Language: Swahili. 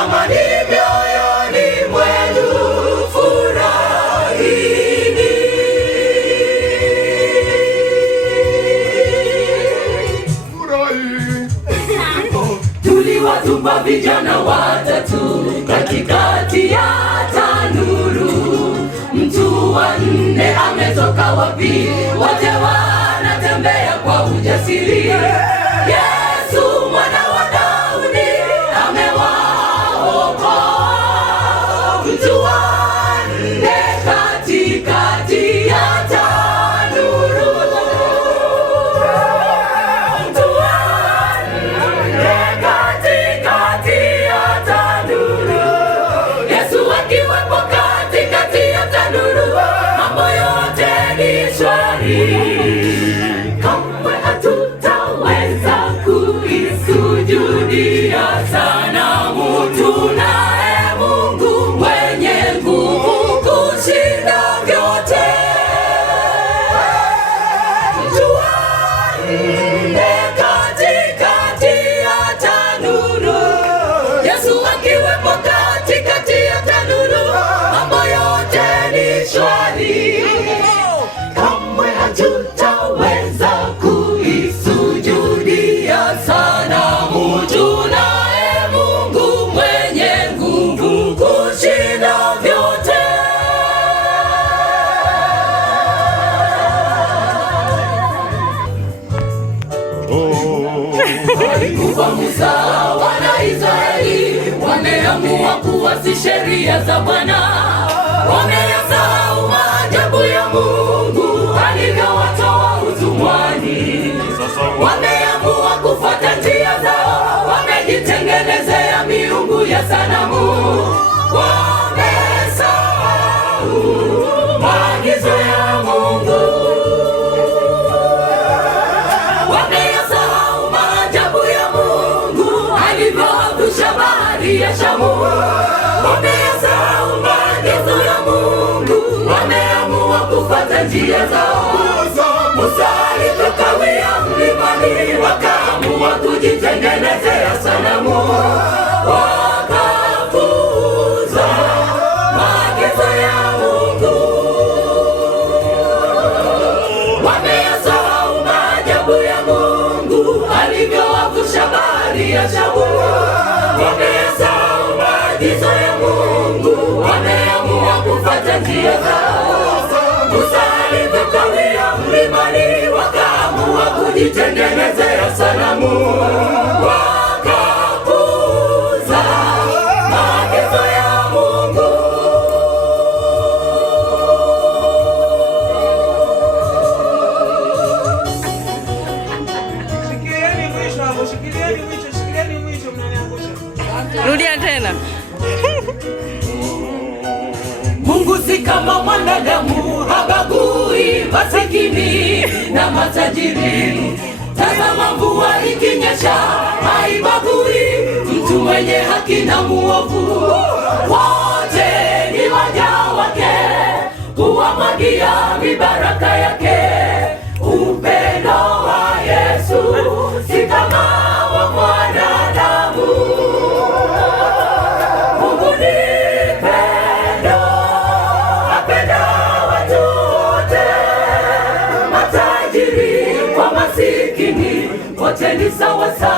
amani mioyoni mwenu, furahini. Tuliwatuma vijana watatu katikati ya tanuru. Mtu wa nne ametoka wapi? Wote wanatembea kwa ujasiri. Yesu mwana wa Daudi amewaokoa. Mtu wa nne katikati ya tanuru. Mtu wa nne katikati ya tanuru. Yesu akiwepo katikati ya tanuru, mambo yote ni shwari. Kamwe hatutaweza kuisujudia sanamu. Tunaye Mungu mwenye nguvu kushinda vyote. Mtu wa nne katikati ya tanuru. Yesu akiwepo katikati ya tanuru, mambo yote ni shwari. Kamwe hatutaweza kuisujudia sanamu. Tunaye Mungu mwenye nguvu kushinda vyote. Walikufa Musa, wana Israeli wameamua kuasi sheria za Bwana. Wameyasahau maajabu ya Mungu alivyowatoa utumwani. Wameamua kufuata njia zao, wamejitengenezea miungu ya sanamu. Wamesahau maagizo ya Mungu. Wameyasahau maajabu ya Mungu alivyowavusha bahari ya Shamu. Wameyasahau maagizo ya Mungu, wameamua kufuata njia zao. Musa alipokawia mlimani, wakaamua kujitengenezea sanamu. Wakapuuza maagizo ya Mungu. Wameyasahau maajabu ya Mungu alivyowavusha bahari ya Shamu. Wameyasahau maagizo ya Mungu, wameamua kufuata njia zao. Musa alipokawia mlimani, wakaamua kujitengenezea sanamu. Wakapuuza maagizo ya Mungu. Shikilieni mwisho hapo, shikilieni mwisho, mnaniangusha. Rudia tena. Mungu si kama mwanadamu, habagui masikini na matajiri. Tazama mvua ikinyesha, haibagui mtu mwenye haki na muovu. Wote ni waja wake, huwamwagia mibaraka yake. Upendo wa Yesu si kama wa mwanadamu. Mungu ni pendo, apenda watu wote. Matajiri kwa masikini, wote ni sawa sawa.